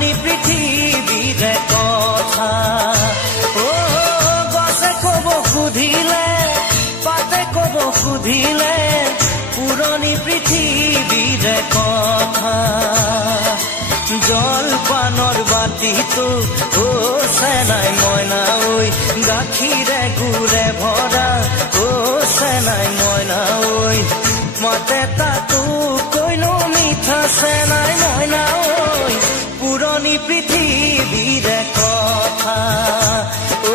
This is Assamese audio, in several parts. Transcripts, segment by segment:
পুৰণি পৃথিৱীৰে কথা। গছে কব সুধিলে, পাতে কব সুধিলে, পুৰণি পৃথিৱীৰে কথা। জলপানৰ বাতিটো চেনাই মইনা ঐ, গাখীৰে গুৰে ভৰা চেনাই মইনা ঐ, মাতে তাতো কৈনো মিঠা চেনাই মইনা ঐ, পুৰণি পৃথিৱীৰে কথা। ঐ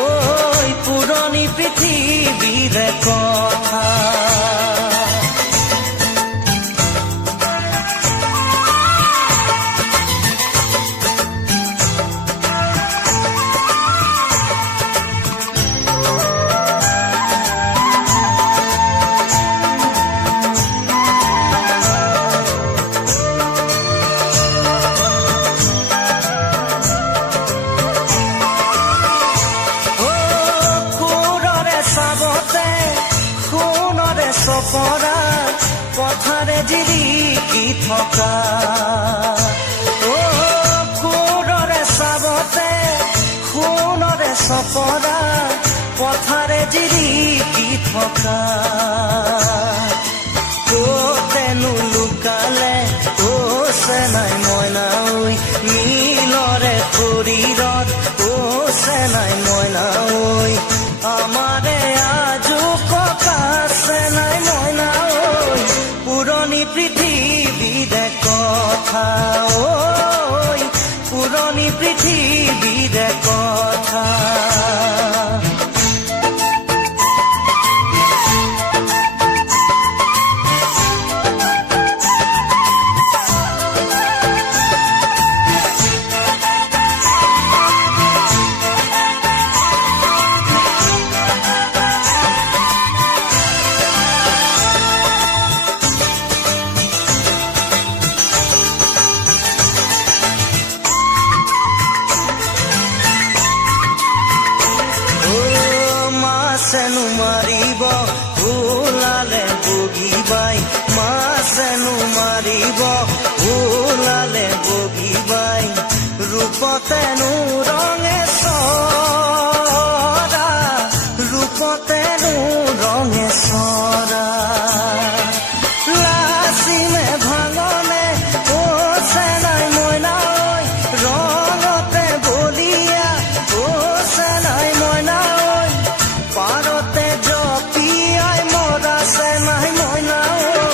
পুৰণি পৃথিৱীৰে কথা। চপৰা পথাৰে জিৰিকি থকা, সুৰৰে চাবতে সোণৰে চপৰা পথাৰে জিৰিকি থকা। কতেনো লুকালে চেনাই মইনা ঐ, নীলৰে শৰীৰত চেনাই মইনা ঐ, আমাৰে আজো ককা চেনাই মইনা ঐ, পুৰণি পৃথিৱীৰে কথা। ঐ পুৰণি পৃথিৱীৰে কথা। মাছেনো মাৰিব ওলালে বগী বাই, মাছেনো মাৰিব ওলালে বগী বাই, ৰূপতেনো ৰঙে চৰা, ৰূপতেনো ৰঙে চৰা। লাচিমে ভাঙনে চেনাই মইনা ঐ, ৰঙতে বলিয়া চেনাই মইনা ঐ, পাৰতে জপিয়াই মৰা চেনাই মইনা ঐ,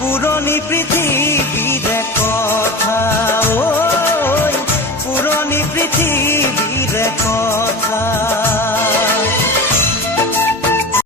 পুৰণি পৃথিৱীৰে কথা। ঐ পুৰণি পৃথিৱীৰে কথা।